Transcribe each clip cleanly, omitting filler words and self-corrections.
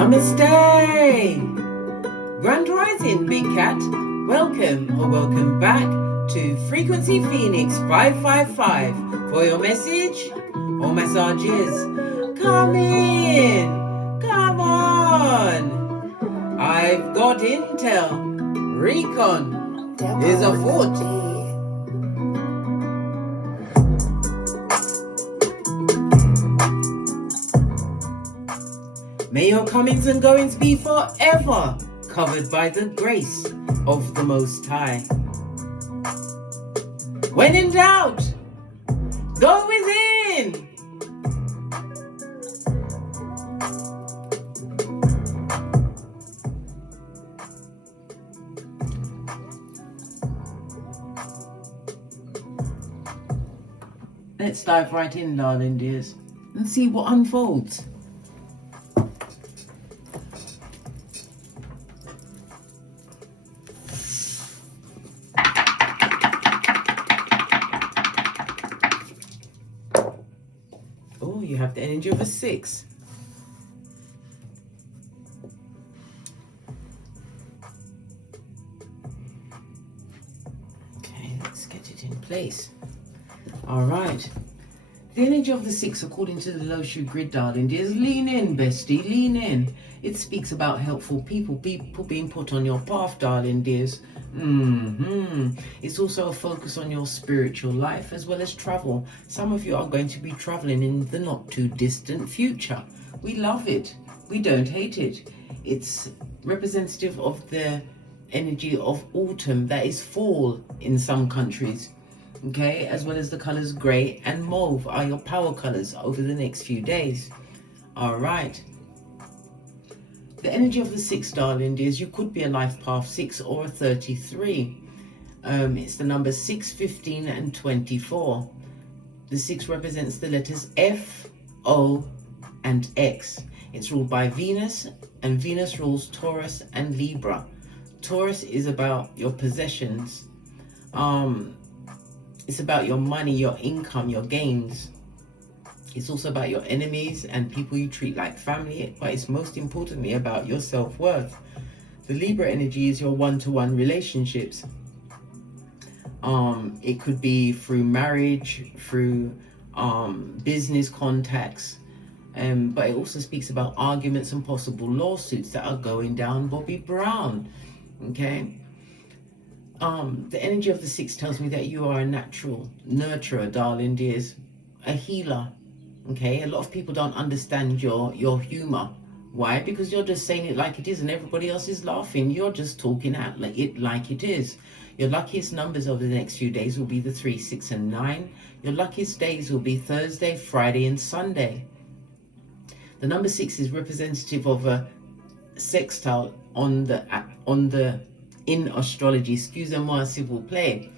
Namaste! Grand Rising, Big Cat. Welcome back to Frequency Phoenix 555 for your message or messages. Come in, come on. I've got intel. Recon is afoot. May your comings and goings be forever covered by the grace of the Most High. When in doubt, go within. Let's dive right in, darling dears, and see what unfolds. Oh, you have the energy of a 6. Okay, let's get it in place. All right. The energy of the 6, according to the low shoe grid, darling dears, lean in, bestie, lean in. It speaks about helpful people being put on your path, darling dears. It's also a focus on your spiritual life as well as travel. Some of you are going to be traveling in the not too distant future. We love it. We don't hate it. It's representative of the energy of autumn, that is fall in some countries. Okay, as well as the colors grey and mauve are your power colors over the next few days. All right. The energy of the 6, darling dears, you could be a life path 6 or a 33. It's the numbers 6, 15 and 24. The 6 represents the letters F, O and X. It's ruled by Venus, and Venus rules Taurus and Libra. Taurus is about your possessions. It's about your money, your income, your gains. It's also about your enemies and people you treat like family, but it's most importantly about your self-worth. The Libra energy is your one-to-one relationships. It could be through marriage, through business contacts, but it also speaks about arguments and possible lawsuits that are going down Bobby Brown. Okay. The energy of the 6 tells me that you are a natural nurturer, darling dears, a healer. Okay, a lot of people don't understand your humor. Why? Because you're just saying it like it is and everybody else is laughing. You're just talking out like it is. Your luckiest numbers over the next few days will be the 3, 6 and 9. Your luckiest days will be Thursday, Friday and Sunday. The number 6 is representative of a sextile in astrology. Excusez-moi, s'il vous plaît.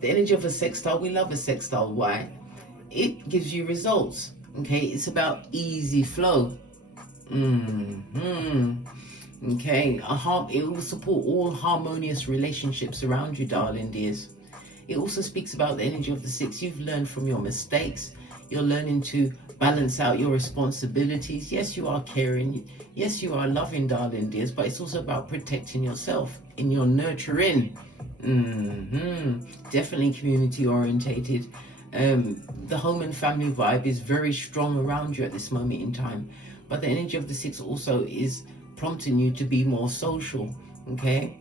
The energy of a sextile, we love a sextile. Why? It gives you results. Okay, it's about easy flow. Okay, it will support all harmonious relationships around you, darling dears. It also speaks about the energy of the 6. You've learned from your mistakes. You're learning to balance out your responsibilities. Yes, you are caring. Yes, you are loving, darling dears, but it's also about protecting yourself in your nurturing. Definitely community orientated. The home and family vibe is very strong around you at this moment in time, but the energy of the 6 also is prompting you to be more social. Okay,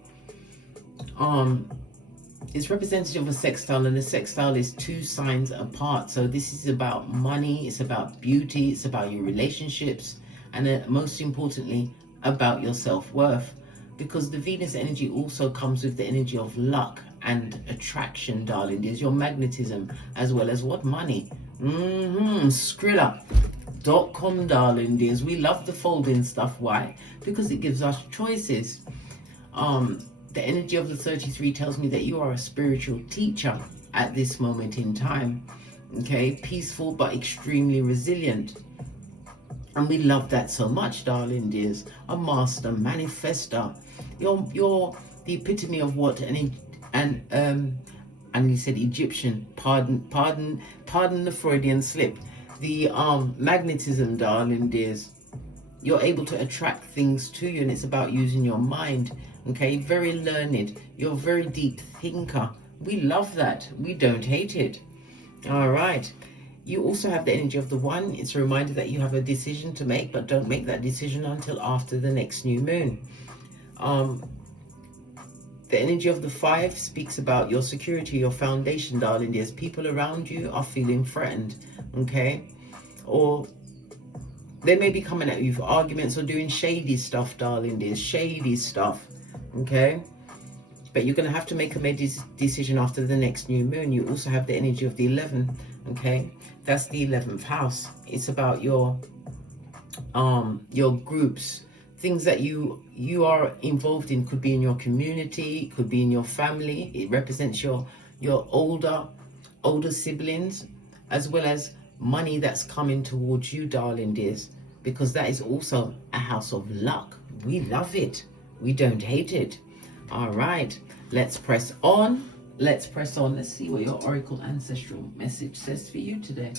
it's representative of a sextile, and the sextile is 2 signs apart. So this is about money, it's about beauty, it's about your relationships, and most importantly about your self-worth, because the Venus energy also comes with the energy of luck and attraction, darling dears, your magnetism, as well as what? Money. Skrilla.com, darling dears. We love the folding stuff. Why? Because it gives us choices. The energy of the 33 tells me that you are a spiritual teacher at this moment in time. Okay, peaceful but extremely resilient. And we love that so much, darling dears. A master manifester. You're the epitome of what and he said Egyptian. Pardon the Freudian slip. The magnetism, darling dears. you're able to attract things to you, and it's about using your mind. Okay, very learned. You're a very deep thinker. We love that. We don't hate it. All right. You also have the energy of the 1. It's a reminder that you have a decision to make, but don't make that decision until after the next new moon. The energy of the 5 speaks about your security, your foundation, darling dears. People around you are feeling threatened, okay? Or they may be coming at you for arguments or doing shady stuff, darling dears. Shady stuff, okay? But you're going to have to make a decision after the next new moon. You also have the energy of the 11, okay? That's the 11th house. It's about your groups, things that you are involved in. Could be in your community, could be in your family. It represents your older siblings, as well as money that's coming towards you, darling dears, because that is also a house of luck. We love it. We don't hate it. All right, let's press on. Let's press on. Let's see what your oracle ancestral message says for you today.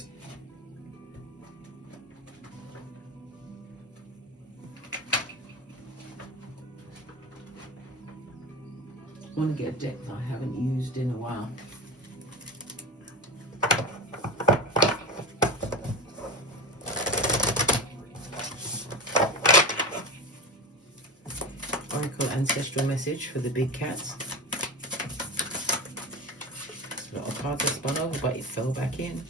I want to get a deck that I haven't used in a while. Oracle ancestral message for the big cats. This little card that spun over, but it fell back in.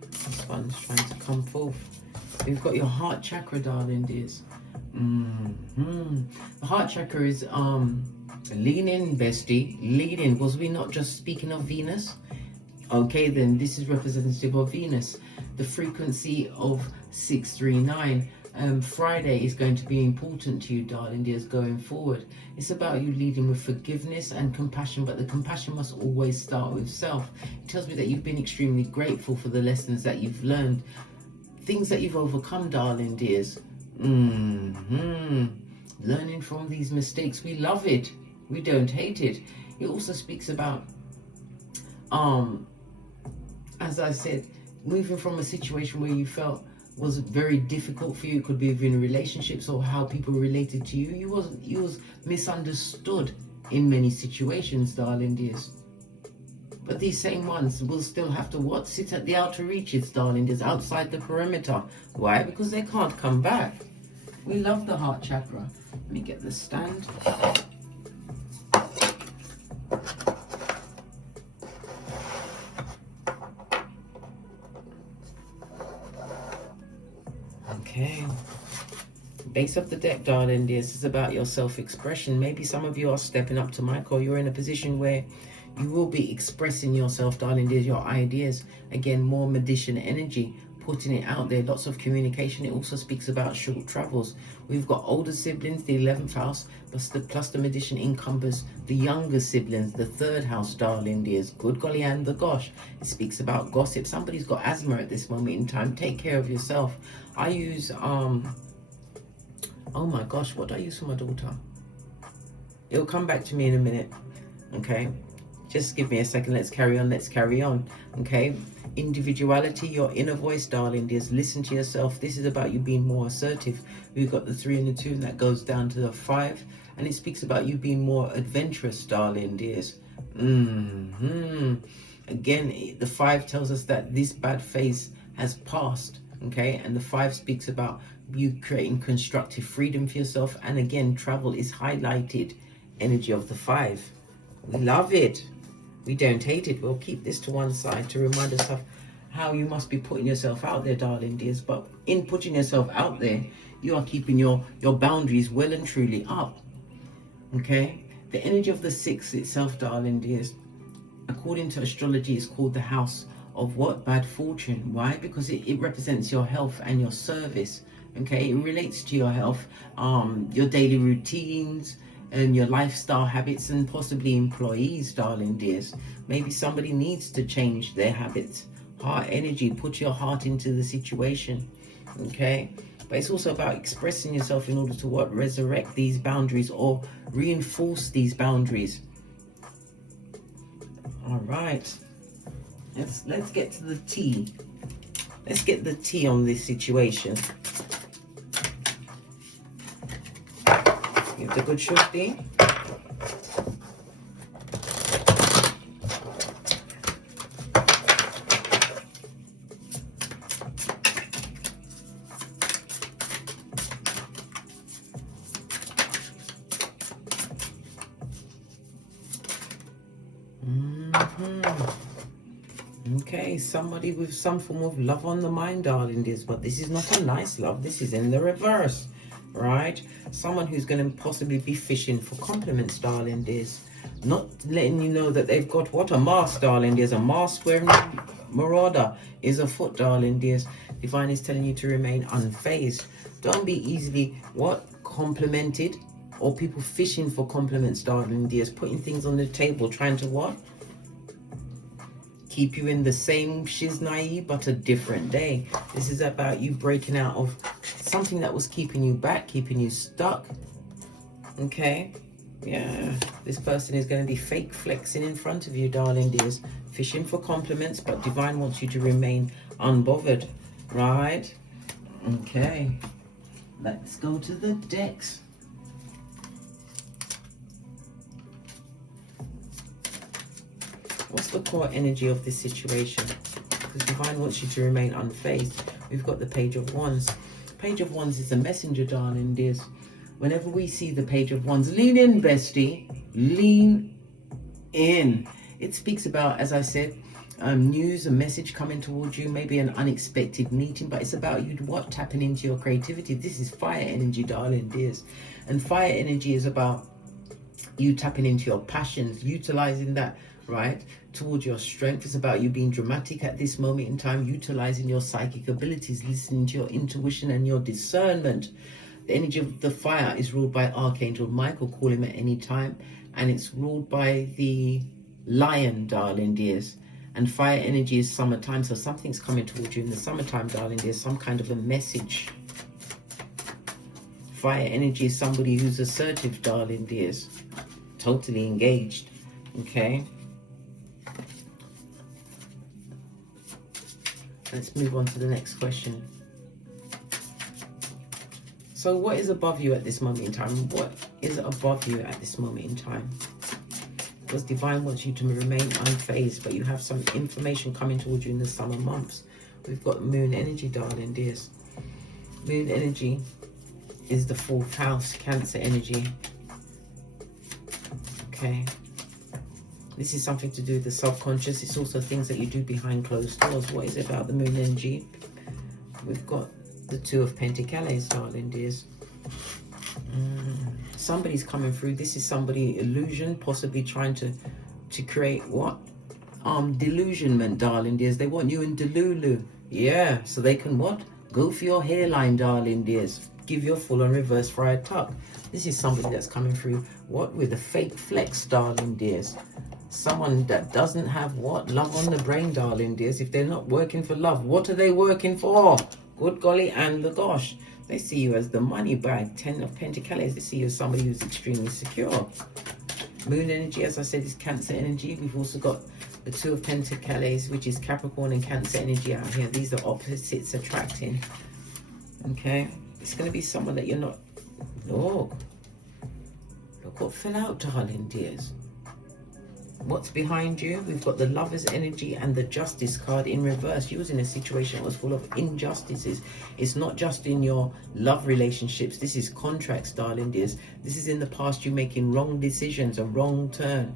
This one's trying to come forth. We've got your heart chakra, darling dears. The heart chakra is lean in, bestie, lean in. Was we not just speaking of Venus? Okay, then this is representative of Venus. The frequency of 639. Friday is going to be important to you, darling dears, going forward. It's about you leading with forgiveness and compassion, but the compassion must always start with self. It tells me that you've been extremely grateful for the lessons that you've learned, things that you've overcome, darling dears. Learning from these mistakes. We love it. We don't hate it. It also speaks about, as I said, moving from a situation where you felt was very difficult for you. It could be within relationships or how people related to you. You was misunderstood in many situations, darling dears. But these same ones will still have to what? Sit at the outer reaches, darling dears, outside the perimeter. Why? Because they can't come back. We love the heart chakra. Let me get the stand. Okay. Base of the deck, darling dears, is about your self-expression. Maybe some of you are stepping up to mic, or you're in a position where you will be expressing yourself, darling dears, your ideas. Again, more magician energy, putting it out there, lots of communication. It also speaks about short travels. We've got older siblings, the 11th house, plus the magician encompasses the younger siblings, the 3rd house, darling dears. Good golly and the gosh. It speaks about gossip. Somebody's got asthma at this moment in time. Take care of yourself. I use, oh my gosh, what do I use for my daughter? It'll come back to me in a minute, okay? Just give me a second. Let's carry on. Let's carry on. Okay. Individuality, your inner voice, darling dears. Listen to yourself. This is about you being more assertive. We've got the 3 and the 2, and that goes down to the 5. And it speaks about you being more adventurous, darling dears. Again, the 5 tells us that this bad phase has passed. Okay. And the 5 speaks about you creating constructive freedom for yourself. And again, travel is highlighted. Energy of the 5. We love it. We don't hate it. We'll keep this to one side to remind us of how you must be putting yourself out there, darling dears. But in putting yourself out there, you are keeping your boundaries well and truly up. Okay? The energy of the 6 itself, darling dears, according to astrology, is called the house of what? Bad fortune. Why? Because it represents your health and your service. Okay? It relates to your health, your daily routines, and your lifestyle habits, and possibly employees, darling dears. Maybe somebody needs to change their habits. Heart energy, put your heart into the situation, okay? But it's also about expressing yourself in order to what? Resurrect these boundaries or reinforce these boundaries. All right, let's get to the tea. Let's get the tea on this situation. The good shufti. Okay, somebody with some form of love on the mind, darling dears, but this is not a nice love. This is in the reverse, right? Someone who's going to possibly be fishing for compliments, darling dears, not letting you know that they've got what? A mask, darling dears. A mask wearing marauder is afoot, darling dears. Divine is telling you to remain unfazed. Don't be easily complimented, or people fishing for compliments, darling dears, putting things on the table, trying to keep you in the same shiznai but a different day. This is about you breaking out of something that was keeping you back, keeping you stuck. Okay, yeah, this person is going to be fake flexing in front of you, darling dears, fishing for compliments, but divine wants you to remain unbothered, right? Okay, let's go to the decks. What's the core energy of this situation? Because divine wants you to remain unfazed. We've got the Page of Wands. Page of Wands is a messenger, darling dears. Whenever we see the Page of Wands, lean in, bestie. Lean in. It speaks about, as I said, news, a message coming towards you, maybe an unexpected meeting, but it's about you tapping into your creativity. This is fire energy, darling dears. And fire energy is about you tapping into your passions, utilizing that, right, towards your strength. It's about you being dramatic at this moment in time, utilizing your psychic abilities, listening to your intuition and your discernment. The energy of the fire is ruled by Archangel Michael, call him at any time, and it's ruled by the lion, darling dears. And fire energy is summertime, so something's coming towards you in the summertime, darling dears, some kind of a message. Fire energy is somebody who's assertive, darling dears, totally engaged. Okay, let's move on to the next question. So what is above you at this moment in time? What is above you at this moment in time? Because divine wants you to remain unfazed, but you have some information coming towards you in the summer months. We've got moon energy, darling dears. Moon energy is the 4th house, Cancer energy. Okay. This is something to do with the subconscious. It's also things that you do behind closed doors. What is it about the moon energy? We've got the 2 of Pentacles, darling dears. Somebody's coming through. This is somebody illusion, possibly trying to create what? Delusionment, darling dears. They want you in Delulu. Yeah, so they can what? Go for your hairline, darling dears. Give your full and reverse fried tuck. This is somebody that's coming through what? With a fake flex, darling dears. Someone that doesn't have what? Love on the brain, darling dears. If they're not working for love, what are they working for? Good golly and the gosh. They see you as the money bag, 10 of Pentacles. They see you as somebody who's extremely secure. Moon energy, as I said, is Cancer energy. We've also got the 2 of Pentacles, which is Capricorn and Cancer energy out here. These are opposites attracting. Okay. It's going to be someone that you're not... Look what fell out, darling dears. What's behind you? We've got the Lover's energy and the Justice card in reverse. You was in a situation that was full of injustices. It's not just in your love relationships. This is contracts, darling dears. This is in the past you making wrong decisions, a wrong turn.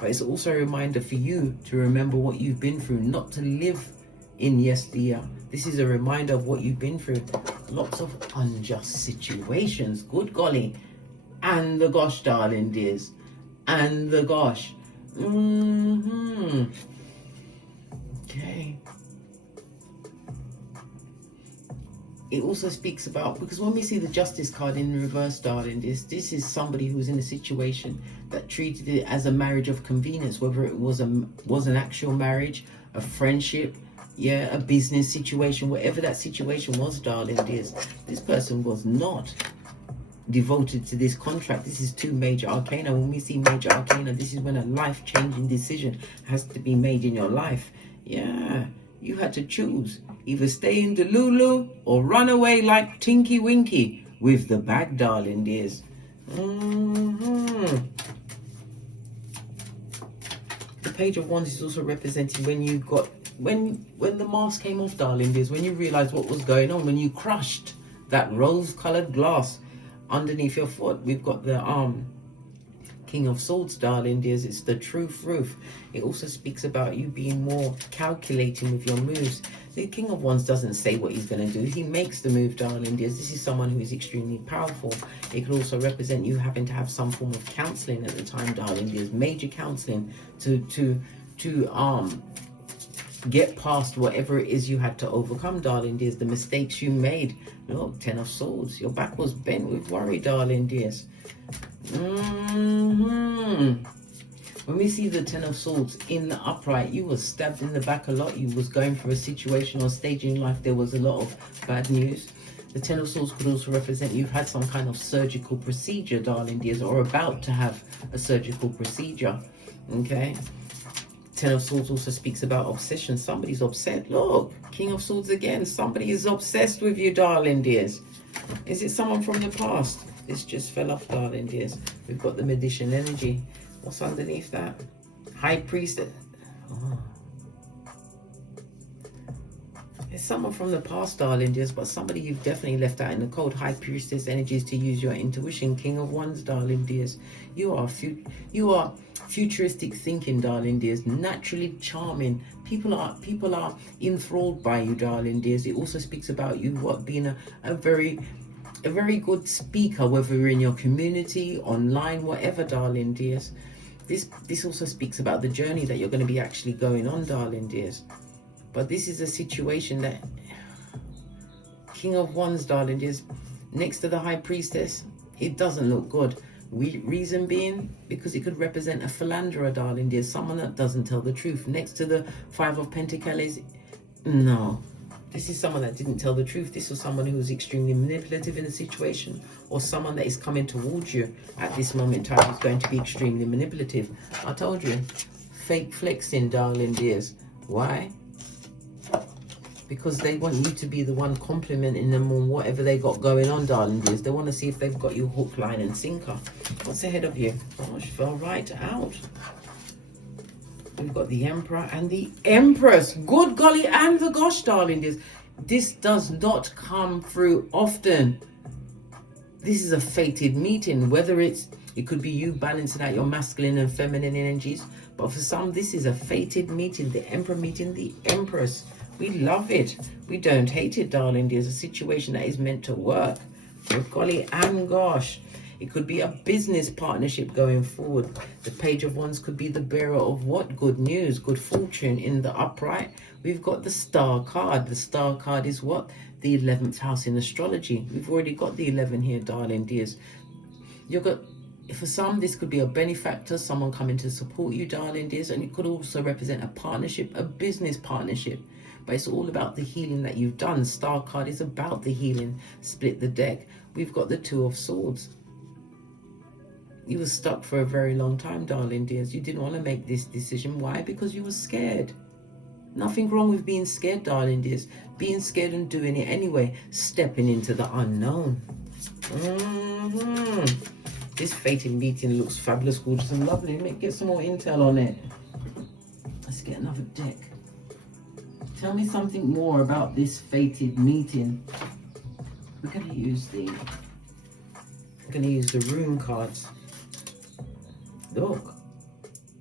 But it's also a reminder for you to remember what you've been through, not to live in yesteryear. This is a reminder of what you've been through. Lots of unjust situations. Good golly. And the gosh, darling dears. And the gosh. Okay. It also speaks about, because when we see the Justice card in reverse, darling, this is somebody who's in a situation that treated it as a marriage of convenience, whether it was an actual marriage, a friendship, yeah, a business situation, whatever that situation was, darling dears. This person was not devoted to this contract. This is 2 major arcana. When we see major arcana, this is when a life-changing decision has to be made in your life. Yeah, you had to choose. Either stay in Delulu or run away like Tinky Winky. with the bag, darling dears. The Page of Wands is also representing when you got, when the mask came off, darling dears, when you realized what was going on, when you crushed that rose-colored glass underneath your foot. We've got the King of Swords, darling dears. It's the truth roof. It also speaks about you being more calculating with your moves. The King of Wands doesn't say what he's going to do. He makes the move, darling dears. This is someone who is extremely powerful. It could also represent you having to have some form of counseling at the time, darling dears. Major counseling to get past whatever it is you had to overcome, darling dears. The mistakes you made. Look, Ten of Swords. Your back was bent with worry, darling dears. When we see the Ten of Swords in the upright, you were stabbed in the back a lot. You was going through a situation or stage in life. There was a lot of bad news. The Ten of Swords could also represent you've had some kind of surgical procedure, darling dears, or about to have a surgical procedure. Okay. Ten of Swords also speaks about obsession. Somebody's upset. Look, King of Swords again. Somebody is obsessed with you, darling dears. Is it someone from the past? This just fell off, darling dears. We've got the Magician energy. What's underneath that? High Priestess. Oh. It's someone from the past, darling dears, but somebody you've definitely left out in the cold. High Priestess energies to use your intuition. King of Wands, darling dears. You are futuristic thinking, darling dears. Naturally charming. People are enthralled by you, darling dears. It also speaks about you being a very good speaker, whether you're in your community, online, whatever, darling dears. This also speaks about the journey that you're going to be actually going on, darling dears. But this is a situation that King of Wands, darling dears, next to the High Priestess, it doesn't look good. Reason being, because it could represent a philanderer, darling dears, someone that doesn't tell the truth. Next to the Five of Pentacles, no. This is someone that didn't tell the truth. This was someone who was extremely manipulative in the situation, or someone that is coming towards you at this moment in time is going to be extremely manipulative. I told you, fake flexing, darling dears. Why? Because they want you to be the one complimenting them on whatever they got going on, darling dears. They want to see if they've got you hook, line and sinker. What's ahead of you? Oh, she fell right out. We've got the Emperor and the Empress. Good golly and the gosh, darling dears. This does not come through often. This is a fated meeting. Whether it could be you balancing out your masculine and feminine energies. But for some, this is a fated meeting. The Emperor meeting the Empress. We love it. We don't hate it, darling dears. A situation that is meant to work. Good golly and gosh. It could be a business partnership going forward. The Page of Wands could be the bearer of what? Good news, good fortune in the upright. We've got the Star card. The Star card is what? The 11th house in astrology. We've already got the 11 here, darling dears. For some, this could be a benefactor, someone coming to support you, darling dears. And it could also represent a partnership, a business partnership. But it's all about the healing that you've done. Star card is about the healing. Split the deck. We've got the Two of Swords. You were stuck for a very long time, darling dears. You didn't want to make this decision. Why? Because you were scared. Nothing wrong with being scared, darling dears. Being scared and doing it anyway. Stepping into the unknown. This fated meeting looks fabulous, gorgeous and lovely. Let me get some more intel on it. Let's get another deck. Tell me something more about this fated meeting. We're going to use the rune cards. Look,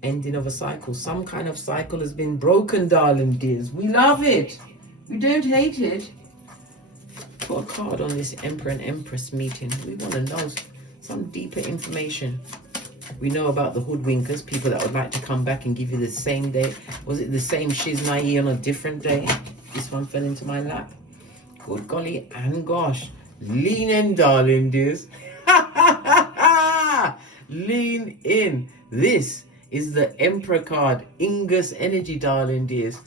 ending of a cycle. Some kind of cycle has been broken, darling dears. We love it. We don't hate it. Put a card on this Emperor and Empress meeting. We want to know some deeper information. We know about the hoodwinkers, people that would like to come back and give you the same day. Was it the same shiznai on a different day? This one fell into my lap. Good golly and gosh. Lean in, darling dears. Lean in. This is the Emperor card. Ingus energy, darling dears.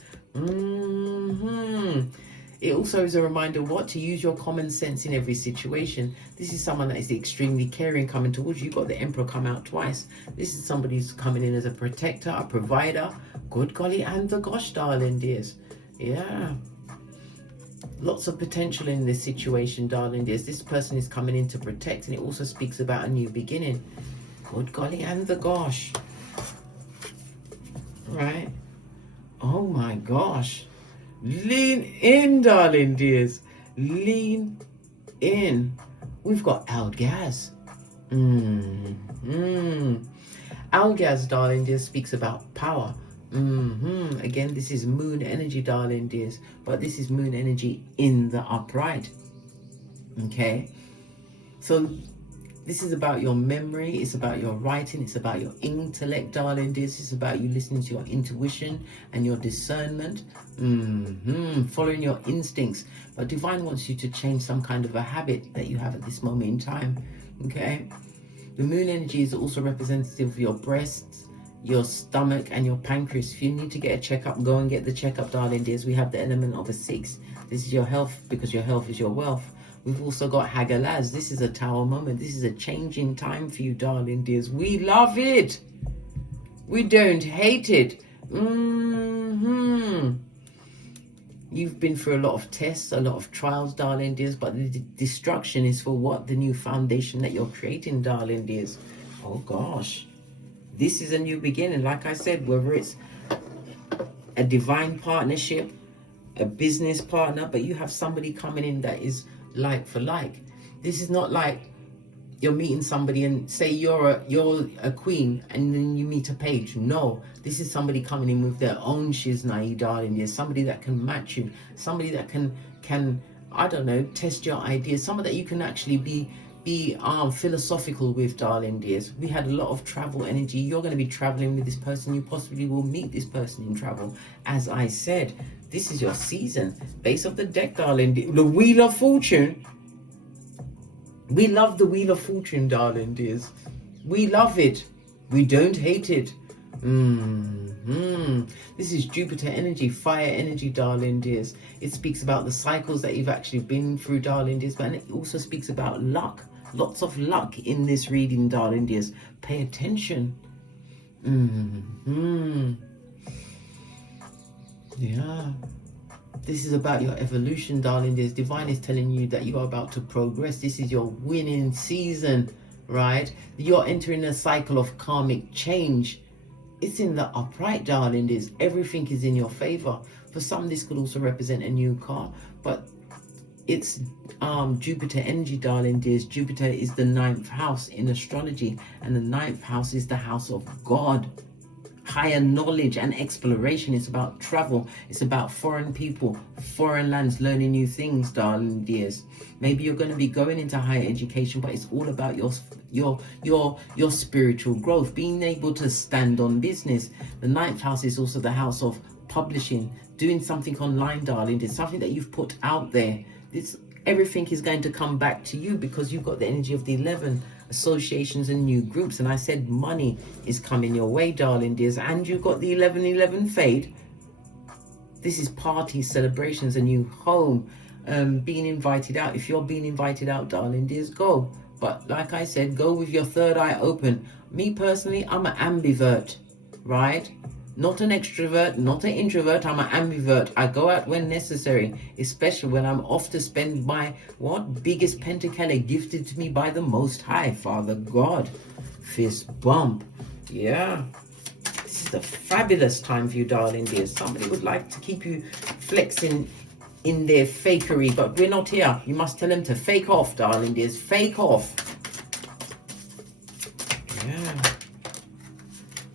It also is a reminder what to use your common sense in every situation. This is someone that is extremely caring coming towards you. You've got the Emperor come out twice. This is somebody who's coming in as a protector, a provider. Good golly and the gosh, darling dears. Yeah. Lots of potential in this situation, darling dears. This person is coming in to protect, and it also speaks about a new beginning. Good golly and the gosh. Right? Oh my gosh. Lean in, darling dears. Lean in. We've got Algaz. Algaz, darling dears, speaks about power. Again, this is moon energy, darling dears, but this is moon energy in the upright. Okay, so this is about your memory, it's about your writing, it's about your intellect, darling dears. It's about you listening to your intuition and your discernment, following your instincts. But divine wants you to change some kind of a habit that you have at this moment in time. Okay, the moon energy is also representative of your breasts, your stomach, and your pancreas. If you need to get a checkup, go and get the checkup, darling dears. We have the element of a 6. This is your health, because your health is your wealth. We've also got Hagalaz. This is a tower moment. This is a change in time for you, darling dears. We love it. We don't hate it. You've been through a lot of tests, a lot of trials, darling dears, but the destruction is for what? The new foundation that you're creating, darling dears. Oh gosh. This is a new beginning. Like I said, whether it's a divine partnership, a business partner, but you have somebody coming in that is like for like. This is not like you're meeting somebody and say you're a queen and then you meet a page. No, this is somebody coming in with their own shiznai, darling. There's somebody that can match you, somebody that can I don't know, test your ideas, somebody that you can actually be philosophical with, darling dears. We had a lot of travel energy. You're going to be traveling with this person. You possibly will meet this person in travel. As I said, this is your season. Base of the deck, darling. The Wheel of Fortune. We love the Wheel of Fortune, darling dears. We love it. We don't hate it. This is Jupiter energy, fire energy, darling dears. It speaks about the cycles that you've actually been through, darling dears, but it also speaks about luck. Lots of luck in this reading, darling dears. Pay attention. Yeah. This is about your evolution, darling dears. Divine is telling you that you are about to progress. This is your winning season, right? You're entering a cycle of karmic change. It's in the upright, darling dears. Everything is in your favor. For some, this could also represent a new car, but it's Jupiter energy, darling dears. Jupiter is the 9th house in astrology, and the 9th house is the house of God. Higher knowledge and exploration. It's about travel. It's about foreign people, foreign lands, learning new things, darling dears. Maybe you're going to be going into higher education, but it's all about your spiritual growth, being able to stand on business. The 9th house is also the house of publishing, doing something online, darling. It's something that you've put out there. Everything is going to come back to you because you've got the energy of the 11 associations and new groups. And I said money is coming your way, darling dears. And you've got the 1111 fade. This is parties, celebrations, a new home, being invited out. If you're being invited out, darling dears, go. But like I said, go with your third eye open. Me personally, I'm an ambivert, right? Not an extrovert, not an introvert. I'm an ambivert. I go out when necessary, especially when I'm off to spend my biggest pentacale gifted to me by the Most High, Father God. Fist bump. Yeah. This is a fabulous time for you, darling dears. Somebody would like to keep you flexing in their fakery, but we're not here. You must tell them to fake off, darling dears. Fake off. Yeah.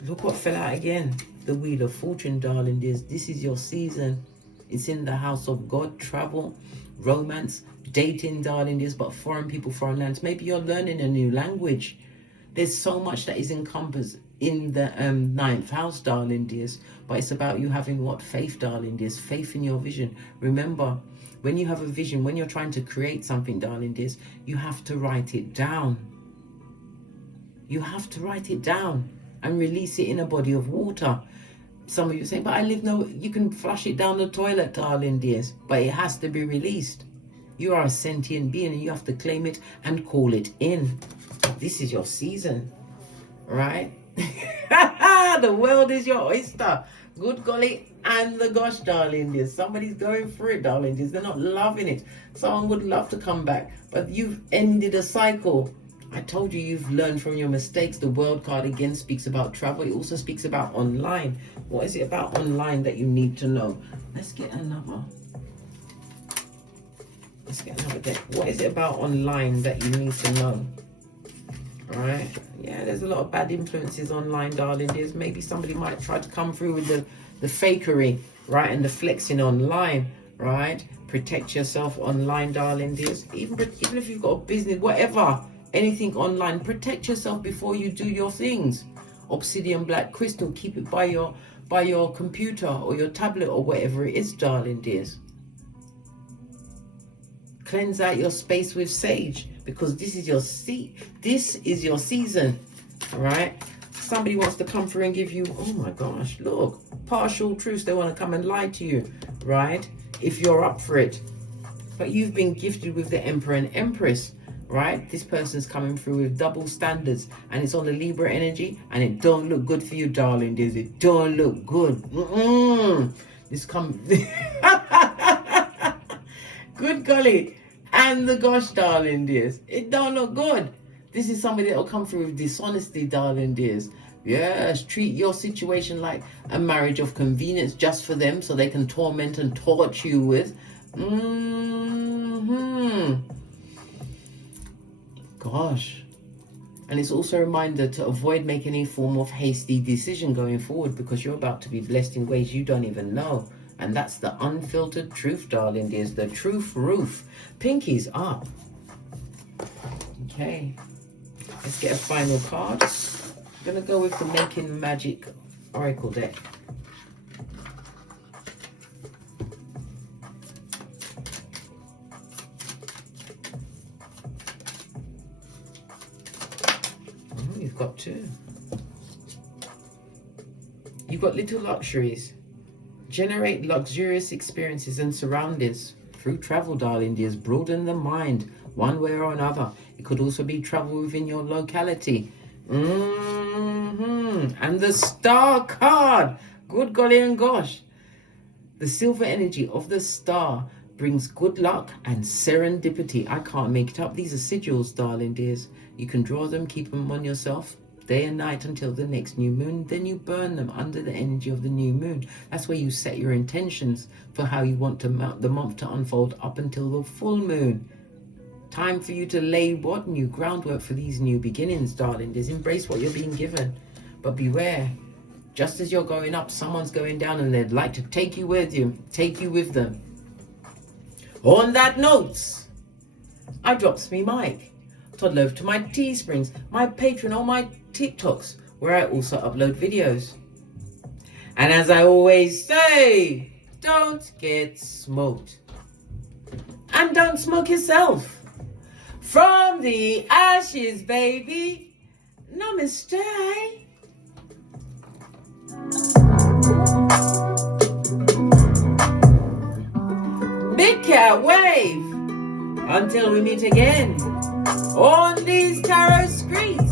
Look what fell out again. The Wheel of Fortune, darling dears. This is your season. It's in the house of God, travel, romance, dating, darling dears, but foreign people, foreign lands. Maybe you're learning a new language. There's so much that is encompassed in the 9th house, darling dears, but it's about you having faith, darling dears, faith in your vision. Remember, when you have a vision, when you're trying to create something, darling dears, you have to write it down. You have to write it down and release it in a body of water. Some of you say, but you can flush it down the toilet, darling dears, but it has to be released. You are a sentient being and you have to claim it and call it in. This is your season, right? The world is your oyster. Good golly, And the gosh, darling dears, somebody's going through it, darling dears. They're not loving it. Someone would love to come back, but you've ended a cycle. I told you you've learned from your mistakes. The World card again speaks about travel. It also speaks about online. What is it about online that you need to know? Let's get another deck. What is it about online that you need to know? Right? Yeah, there's a lot of bad influences online, darling dears. Maybe somebody might try to come through with the fakery, right? And the flexing online, right? Protect yourself online, darling dears. Even if you've got a business, whatever, anything online, protect yourself before you do your things. Obsidian black crystal, keep it by your computer or your tablet or whatever it is, darling dears. Cleanse out your space with sage, because this is your season. All right, somebody wants to come through and give you, oh my gosh, look, partial truths. They want to come and lie to you, right? If you're up for it. But you've been gifted with the Emperor and Empress, right? This person's coming through with double standards, and it's on the Libra energy, and it don't look good for you, darling dears. It don't look good. This come good golly. And the gosh, darling dears, it don't look good. This is somebody that will come through with dishonesty, darling dears. Yes, treat your situation like a marriage of convenience just for them, so they can torment and torture you with. Gosh. And it's also a reminder to avoid making any form of hasty decision going forward, because you're about to be blessed in ways you don't even know. And that's the unfiltered truth, darling dears. The truth roof. Pinkies up. Okay. Let's get a final card. I'm going to go with the Making Magic Oracle deck. Oh, you've got two. You've got little luxuries. Generate luxurious experiences and surroundings through travel, darling dears. Broaden the mind one way or another. It could also be travel within your locality. And the Star card. Good golly and gosh. The silver energy of the Star brings good luck and serendipity. I can't make it up. These are sigils, darling dears. You can draw them, keep them on yourself day and night until the next new moon. Then you burn them under the energy of the new moon. That's where you set your intentions for how you want the month to unfold up until the full moon. Time for you to lay what? New groundwork for these new beginnings, darling. Just embrace what you're being given. But beware, just as you're going up, someone's going down, and they'd like to take you with them. On that note, I drops me mic. Toddle over to my Teesprings, my Patreon, or my TikToks, where I also upload videos. And as I always say, don't get smoked. And don't smoke yourself. From the ashes, baby. Namaste. Big cat wave. Until we meet again on these tarot streets.